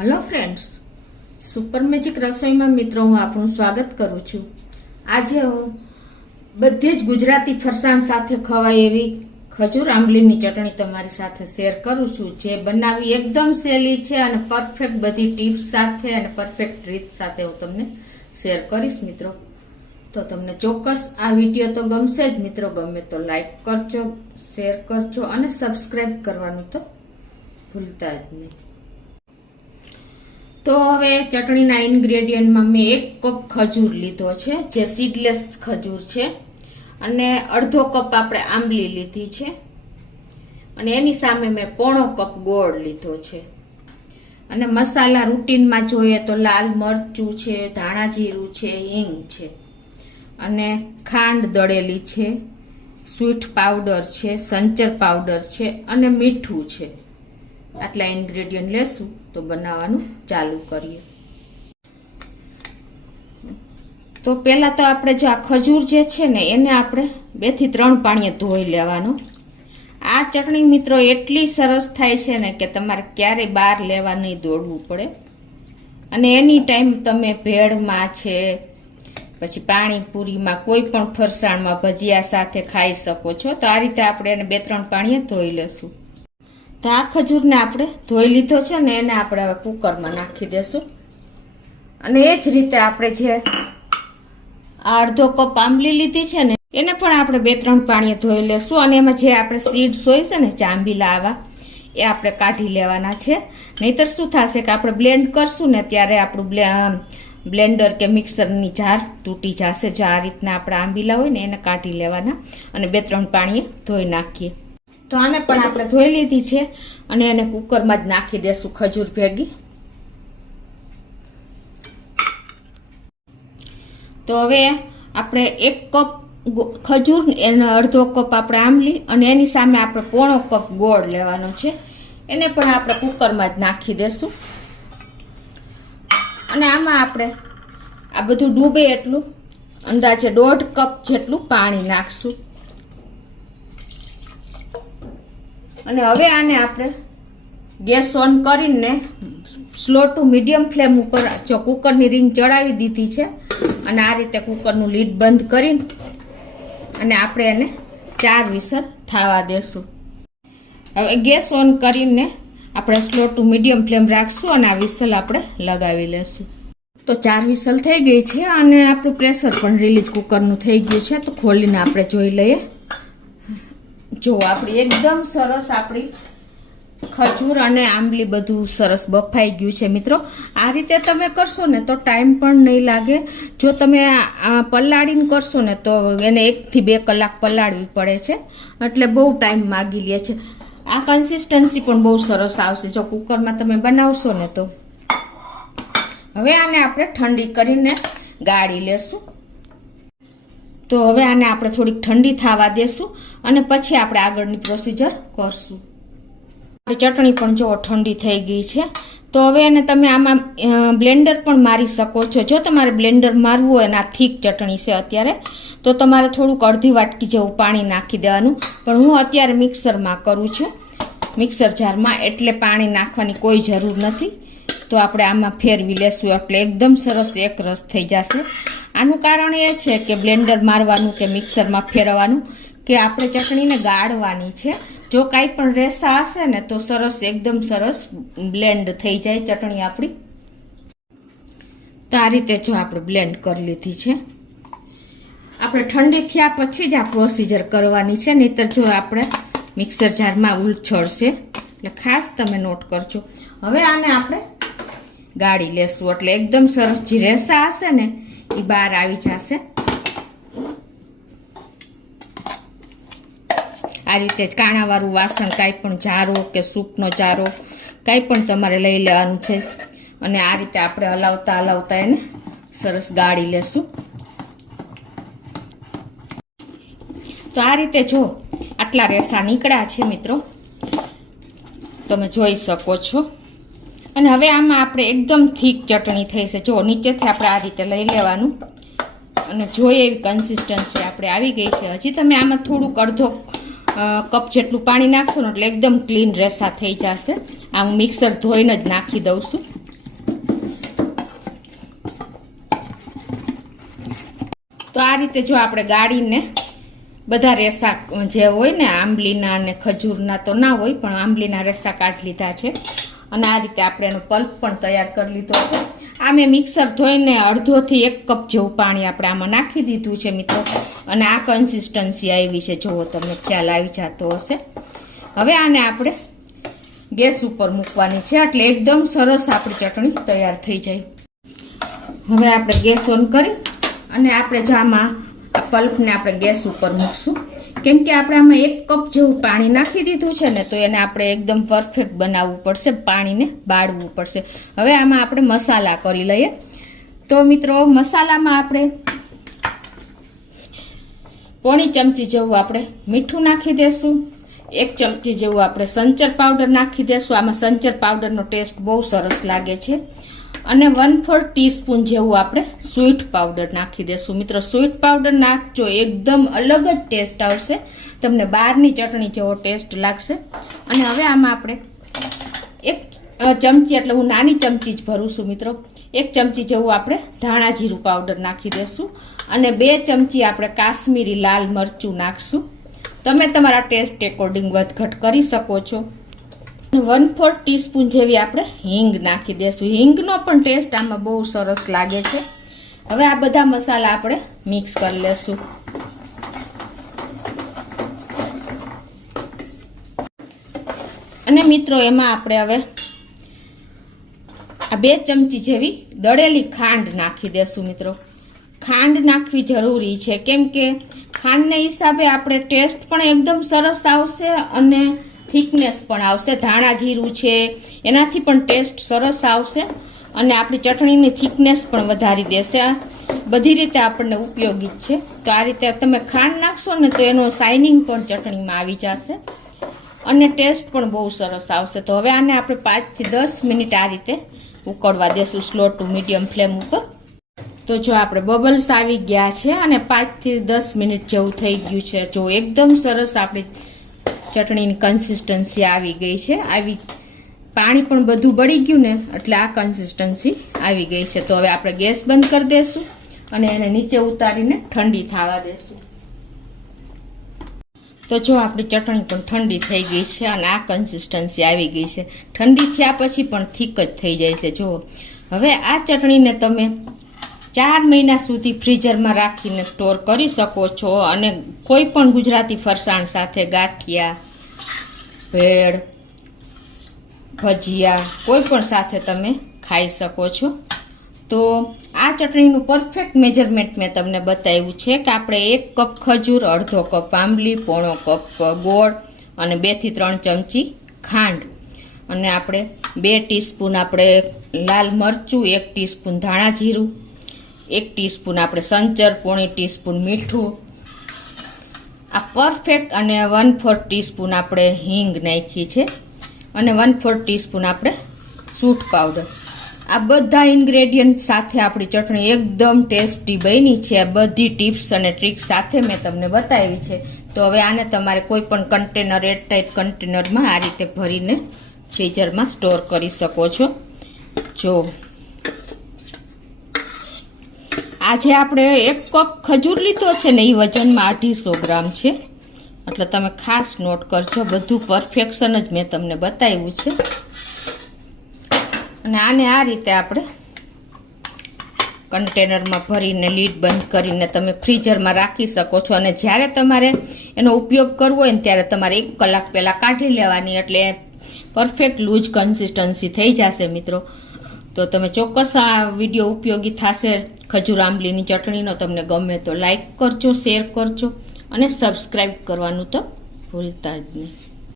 Hello friends, super magic રસોઈમાં મિત્રો હું આપનું સ્વાગત કરું છું. આજે હું બધી જ ગુજરાતી ફરસાણ સાથે ખવાય એવી ખજૂર આંબલીની ચટણી તમારી સાથે શેર કરું છું, જે બનાવવી એકદમ સહેલી છે અને પરફેક્ટ બધી ટિપ્સ સાથે અને પરફેક્ટ રીત સાથે હું તમને શેર કરીશ મિત્રો. તો તમને ચોક્કસ આ વિડીયો તો ગમશે જ મિત્રો. ગમે તો લાઈક કરજો, શેર કરજો અને સબસ્ક્રાઈબ કરવાનું તો ભૂલતા જ નહીં. તો હવે ચટણીના ઇન્ગ્રેડિયન્ટમાં મેં 1 કપ ખજૂર લીધો છે, જે સીડલેસ ખજૂર છે, અને અડધો કપ આપણે આંબલી લીધી છે, અને એની સામે મેં પોણો કપ ગોળ લીધો છે. અને મસાલા રૂટીનમાં જોઈએ તો લાલ મરચું છે, ધાણા જીરું છે, હિંગ છે, અને ખાંડ દળેલી છે, સ્વીટ પાવડર છે, સંચર પાવડર છે, અને મીઠું છે. આટલા ઇન્ગ્રેડિયન્ટ લેશું તો બનાવવાનું ચાલુ કરીએ. તો પહેલા તો આપણે જે આ ખજૂર જે છે ને એને આપણે 2 થી 3 પાણીએ ધોઈ લેવાનું. આ ચટણી મિત્રો એટલી સરસ થાય છે ને કે તમારે ક્યારેય બહાર લેવા નહીં દોડવું પડે, અને એની ટાઈમ તમે ભેળમાં છે, પછી પાણીપુરીમાં, કોઈ પણ ફરસાણમાં, ભજીયા સાથે ખાઈ શકો છો. તો આ રીતે આપણે એને 2-3 પાણીએ ધોઈ લેશું. તો આ ખજૂરને આપણે ધોઈ લીધો છે ને એને આપણે હવે કુકરમાં નાખી દેશું. અને એ જ રીતે આપણે જે અડધો કપ આંબલી લીધી છે ને એને પણ આપણે 2-3 પાણીએ ધોઈ લેશું. અને એમાં જે આપણે સીડ્સ હોય છે ને ચાંબીલા આવા, એ આપણે કાઢી લેવાના છે. નહીતર શું થશે કે આપણે બ્લેન્ડ કરશું ને ત્યારે આપણું બ્લેન્ડર કે મિક્સરની જાર તૂટી જશે. જો આ રીતના આપણા આંબીલા હોય ને એને કાઢી લેવાના અને 2-3 પાણીએ ધોઈ નાખીએ. તો આને પણ આપણે ધોઈ લીધી છે અને એને કુકરમાં જ નાખી દેશું ખજૂર ભેગી. તો હવે આપણે 1 કપ ખજૂર, એને અડધો કપ આપણે આંબલી, અને એની સામે આપણે પોણો કપ ગોળ લેવાનો છે. એને પણ આપણે કુકરમાં જ નાખી દેશું. અને આમાં આપણે આ બધું ડૂબે એટલું અંદાજે 1.5 કપ જેટલું પાણી નાખશું. અને હવે આને આપણે ગેસ ઓન કરીને સ્લો ટુ મીડિયમ ફ્લેમ ઉપર જો કુકરની રીંગ ચડાવી દીધી છે, અને આ રીતે કુકરનું લીડ બંધ કરીને અને આપણે એને 4 વિસલ થવા દેશું. હવે ગેસ ઓન કરીને આપણે સ્લો ટુ મીડિયમ ફ્લેમ રાખશું અને આ વિસલ આપણે લગાવી લેશું. તો 4 વિસલ થઈ ગઈ છે અને આપણું પ્રેશર પણ રિલીઝ કુકરનું થઈ ગયું છે. તો ખોલીને આપણે જોઈ લઈએ. જો આપણી એકદમ સરસ આપણી ખજૂર અને આંબલી બધું સરસ બફાઈ ગયું છે મિત્રો. આ રીતે તમે કરશો ને તો ટાઈમ પણ નહીં લાગે. જો તમે પલાળીને કરશો ને તો એને 1 થી 2 કલાક પલાળવી પડે છે, એટલે બહુ ટાઈમ માગી લે છે. આ કન્સિસ્ટન્સી પણ બહુ સરસ આવશે જો કુકરમાં તમે બનાવશો ને તો. હવે આને આપણે ઠંડી કરીને ગાળી લેશું. તો હવે આને આપણે થોડીક ઠંડી થવા દેશું અને પછી આપણે આગળની પ્રોસિજર કરશું. ચટણી પણ જો ઠંડી થઈ ગઈ છે. તો હવે એને તમે આમાં બ્લેન્ડર પણ મારી શકો છો. જો તમારે બ્લેન્ડર મારવું હોય અને આ થીક ચટણી છે અત્યારે, તો તમારે થોડુંક અડધી વાટકી જેવું પાણી નાખી દેવાનું. પણ હું અત્યારે મિક્સરમાં કરું છું, મિક્સર જારમાં, એટલે પાણી નાખવાની કોઈ જરૂર નથી. તો આપણે આમાં ફેરવી લેશું એટલે એકદમ સરસ એક રસ થઈ જશે. આનું કારણ એ છે કે બ્લેન્ડર મારવાનું કે મિક્સરમાં ફેરવવાનું કે આપણે ચટણીને ગાળવાની છે. જો કાંઈ પણ રેસા હશે ને તો સરસ એકદમ સરસ બ્લેન્ડ થઈ જાય ચટણી આપણી. તો આ રીતે જો આપણે બ્લેન્ડ કરી લીધી છે. આપણે ઠંડી થયા પછી જ આ પ્રોસિજર કરવાની છે, નહીતર જો આપણે મિક્સર જારમાં ઉલછળશે, એટલે ખાસ તમે નોટ કરજો. હવે આને આપણે ગાળી લેશું એટલે એકદમ સરસ જે રેસા હશે ને એ બહાર આવી જશે. આ રીતે જ કાણાવાળું વાસણ, કાંઈ પણ જારો કે સૂપનો જારો, કાંઈ પણ તમારે લઈ લેવાનું છે. અને આ રીતે આપણે હલાવતા એને સરસ ગાળી લેશું. તો આ રીતે જો આટલા રેસા નીકળ્યા છે મિત્રો, તમે જોઈ શકો છો. અને હવે આમાં આપણે એકદમ થીક ચટણી થઈ છે. જો નીચેથી આપણે આ રીતે લઈ લેવાનું અને જોઈએ એવી કન્સિસ્ટન્સી આપણે આવી ગઈ છે. હજી તમે આમાં થોડુંક અડધો કપ જેટલું પાણી નાખશો ને એટલે એકદમ ક્લીન રેસા થઈ જશે. આ હું મિક્સર ધોઈને જ નાખી દઉં છું. તો આ રીતે જો આપણે ગાળીને બધા રેસા જે હોય ને આંબલીના અને ખજૂરના તો ના હોય, પણ આંબલીના રેસા કાઢી લીધા છે. અને આ રીતે આપણે એનો પલ્પ પણ તૈયાર કરી લીધો છે. આ મેં મિક્સર ધોઈને અડધોથી 1 કપ જેવું પાણી આપણે આમાં નાખી દીધું છે મિત્રો. અને આ કન્સિસ્ટન્સી આવી છે, જુઓ તમને ખ્યાલ આવી જતો હશે. હવે આને આપણે ગેસ ઉપર મૂકવાની છે, એટલે એકદમ સરસ આપણી ચટણી તૈયાર થઈ જાય. હવે આપણે ગેસ ઓન કરી અને આપણે જો આમાં આ પલ્પને આપણે ગેસ ઉપર મૂકશું, કેમ કે આપણે આમાં 1 કપ જેવું પાણી નાખી દીધું છે ને, તો એને આપણે એકદમ પરફેક્ટ બનાવવું પડશે, પાણીને બાળવું પડશે. હવે આમાં આપણે મસાલા કરી લઈએ. તો મિત્રો મસાલામાં આપણે 1 ચમચી જેવું આપણે મીઠું નાખી દેશું, 1 ચમચી જેવું આપણે સંચર પાવડર નાખી દેશું. આમાં સંચર પાવડરનો ટેસ્ટ બહુ સરસ લાગે છે. અને 1/4 ટીસ્પૂન જેવું આપણે સ્વીટ પાવડર નાખી દેશું. મિત્રો સ્વીટ પાવડર નાખજો, એકદમ અલગ જ ટેસ્ટ આવશે, તમને બહારની ચટણી જેવો ટેસ્ટ લાગશે. અને હવે આમાં આપણે 1 ચમચી, એટલે હું નાની ચમચી જ ભરું છું મિત્રો, 1 ચમચી જેવું આપણે ધાણા જીરું પાવડર નાખી દેશું. અને 2 ચમચી આપણે કાશ્મીરી લાલ મરચું નાખશું. તમે તમારા ટેસ્ટ એકોર્ડિંગ વધઘટ કરી શકો છો. 1/4 ટીસ્પૂન જેવી આપણે હિંગ નાખી દેશું. હિંગનો પણ ટેસ્ટ આમાં બહુ સરસ લાગે છે. હવે આ બધા મસાલા આપણે મિક્સ કરી લેશું. અને મિત્રો એમાં આપણે હવે આ 2 ચમચી જેવી દળેલી ખાંડ નાખી દેશું. મિત્રો ખાંડ નાખવી જરૂરી છે, કેમ કે ખાંડને હિસાબે આપણે ટેસ્ટ પણ એકદમ સરસ આવશે અને થિકનેસ પણ આવશે. ધાણા જીરું છે એનાથી પણ ટેસ્ટ સરસ આવશે અને આપણી ચટણીની થિકનેસ પણ વધારી દેશે. બધી રીતે આપણને ઉપયોગી છે. તો આ રીતે તમે ખાંડ નાખશો ને તો એનો શાઇનિંગ પણ ચટણીમાં આવી જશે અને ટેસ્ટ પણ બહુ સરસ આવશે. તો હવે આને આપણે 5 થી 10 મિનિટ આ રીતે ઉકળવા દેશું, સ્લો ટુ મીડિયમ ફ્લેમ ઉપર. તો જો આપણે બબલ્સ આવી ગયા છે અને 5 થી 10 મિનિટ જેવું થઈ ગયું છે. જો એકદમ સરસ આપણી ચટણીની કન્સિસ્ટન્સી આવી ગઈ છે. આવી પાણી પણ બધું બળી ગયું ને, એટલે આ કન્સિસ્ટન્સી આવી ગઈ છે. તો હવે આપણે ગેસ બંધ કરી દેશું અને એને નીચે ઉતારીને ઠંડી થવા દેશું. તો જો આપણી ચટણી પણ ઠંડી થઈ ગઈ છે અને આ કન્સિસ્ટન્સી આવી ગઈ છે. ઠંડી થયા પછી પણ થીક જ થઈ જાય છે. જુઓ, હવે આ ચટણીને તમે 4 મહિના સુધી ફ્રીઝરમાં રાખીને સ્ટોર કરી શકો છો અને કોઈ પણ ગુજરાતી ફરસાણ સાથે, ગાંઠિયા, ભેળ, ભજીયા, કોઈ પણ સાથે તમે ખાઈ શકો છો. તો આ ચટણીનું પરફેક્ટ મેજરમેન્ટ મેં તમને બતાવ્યું છે કે આપણે 1 કપ ખજૂર, અડધો કપ આંબલી, પોણો કપ ગોળ અને 2 થી 3 ચમચી ખાંડ, અને આપણે 2 ટીસ્પૂન આપણે લાલ મરચું, 1 ટીસ્પૂન ધાણા જીરું, 1 ટીસ્પૂન આપણે સંચર, 1/4 ટીસ્પૂન મીઠું, આ પરફેક્ટ, અને 1/4 ટીસ્પૂન આપણે હિંગ નાખી છે અને 1/4 ટીસ્પૂન આપણે સૂંઠ પાવડર. આ બધા ઇન્ગ્રેડિયન્ટ સાથે આપણી ચટણી એકદમ ટેસ્ટી બની છે. આ બધી ટિપ્સ અને ટ્રિક્સ સાથે મેં તમને બતાવી છે. તો હવે આને તમારે કોઈ પણ કન્ટેનર, એરટાઇટ કન્ટેનરમાં આ રીતે ભરીને ફ્રીઝરમાં સ્ટોર કરી શકો છો. જો આજે આપણે 1 કપ ખજૂર લીધો છે ને, એ વજનમાં 250 ગ્રામ છે, એટલે તમે ખાસ નોટ કરજો. બધું પરફેક્શન જ મેં તમને બતાવ્યું છે. અને આને આ રીતે આપણે કન્ટેનરમાં ભરીને લીડ બંધ કરીને તમે ફ્રીઝરમાં રાખી શકો છો. અને જ્યારે તમારે એનો ઉપયોગ કરવો હોય ને, ત્યારે તમારે 1 કલાક પહેલાં કાઢી લેવાની, એટલે પરફેક્ટ લૂઝ કન્સિસ્ટન્સી થઈ જશે મિત્રો. તો તમે ચોક્કસ આ વિડીયો ઉપયોગી થશે. ખજૂર આંબલીની ચટણીનો તમને ગમે તો લાઈક કરજો, શેર કરજો અને સબસ્ક્રાઈબ કરવાનું તો ભૂલતા જ નહીં.